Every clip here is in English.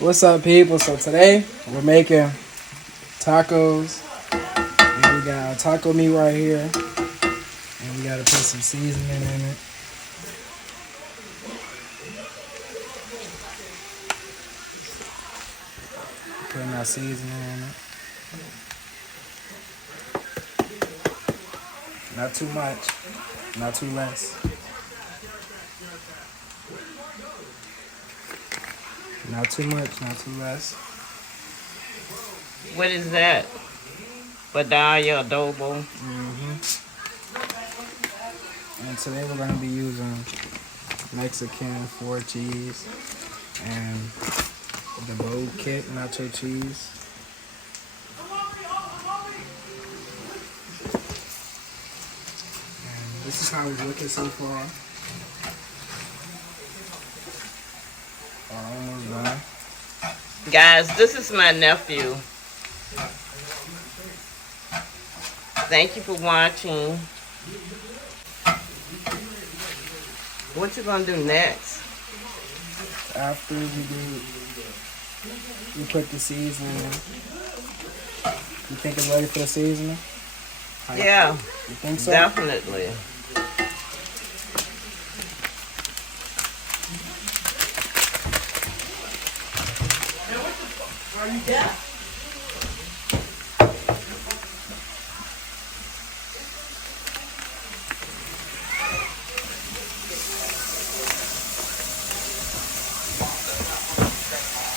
What's up, people? So today we're making tacos, and we got our taco meat right here, and we gotta put some seasoning in it. Putting our seasoning in it. Not too much, not too less. Not too much, not too less. What is that? Badaya adobo. And today we're gonna be using Mexican 4 cheese and the bold kit nacho cheese. And this is how it's looking so far. Almost done. Guys, this is my nephew. Thank you for watching. What you gonna do next? After we put the seasoning in. You think it's ready for the seasoning? Yeah, You think so? definitely.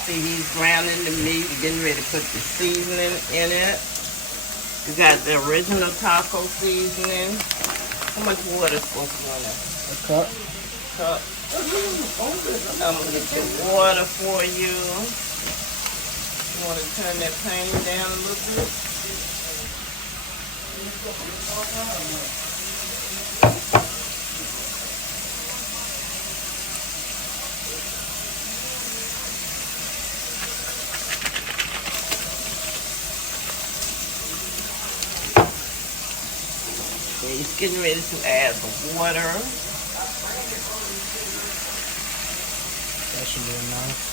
See, he's browning the meat. We're getting ready to put the seasoning in it. We got the original taco seasoning. How much water is supposed to go in there? A cup. Cup. I'm gonna get the water for you. You want to turn that pan down a little bit? Yeah, he's getting ready to add the water. That should be enough.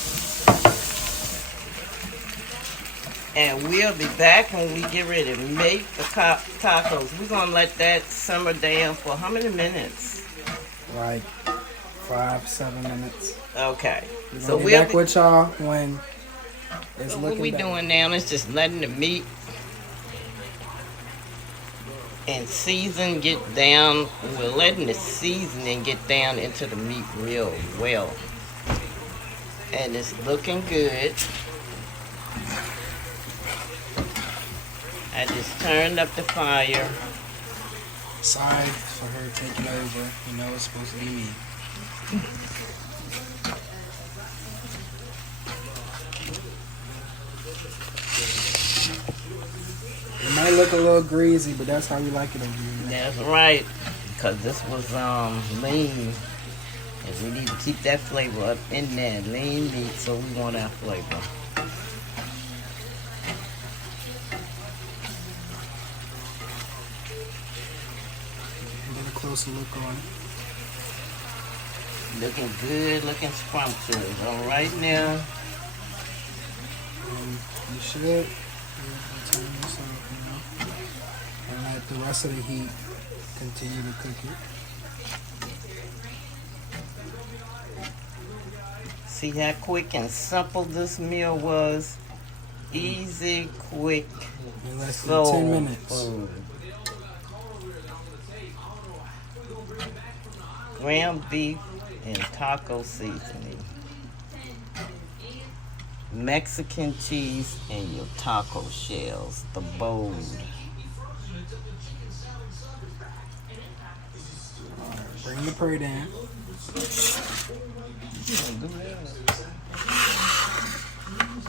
And we'll be back when we get ready to make the tacos. We're going to let that simmer down for how many minutes? Like 5-7 minutes. Okay. So we'll be back with y'all when it's looking what we better. doing now is just letting the meat and season get down. We're letting the seasoning get down into the meat real well. And it's looking good. I just turned up the fire. Sorry for her taking over. You know it's supposed to be me. It might look a little greasy, but that's how we like it over here. That's right. Because this was lean. And we need to keep that flavor up in there. Lean meat, so we want our flavor. Get a closer look on it. Looking good, looking scrumptious. All right now. And you should turn this off, and let the rest of the heat continue to cook it. See how quick and simple this meal was? Easy, quick, In less than soul 10 minutes. food. Ground beef and taco seasoning. Mexican cheese and your taco shells, the bold. Bring the prey down.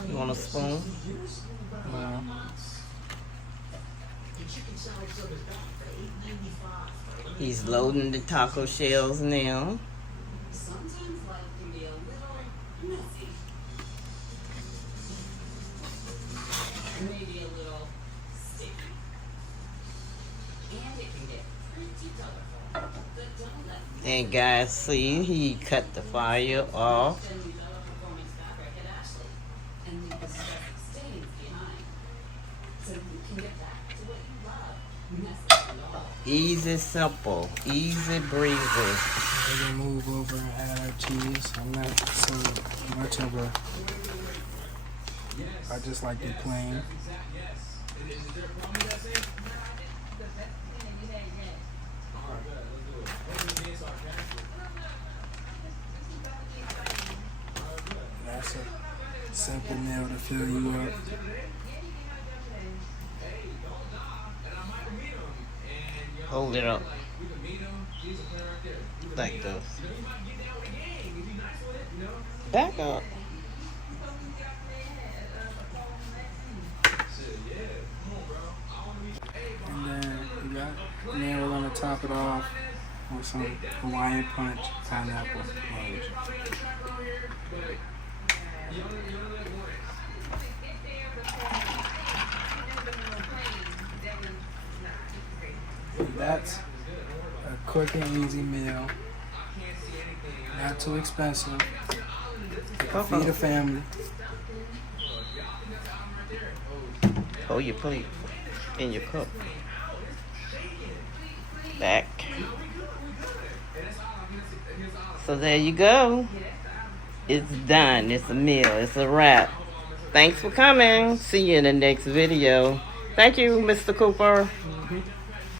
You want a spoon? Wow. He's loading the taco shells now. And guys, see, he cut the fire off. Easy, simple, easy breezy. We're gonna move over and add our cheese. I'm not so much of a. I just like it plain. That's a simple meal to fill you up. Hold it up. Like this. Back up. And then we're gonna top it off with some Hawaiian punch pineapple range. That's a quick and easy meal. Not too expensive. Feed a family. Hold your plate in your cup. Back. So there you go. It's done. It's a meal. It's a wrap. Thanks for coming. See you in the next video. Thank you, Mr. Cooper.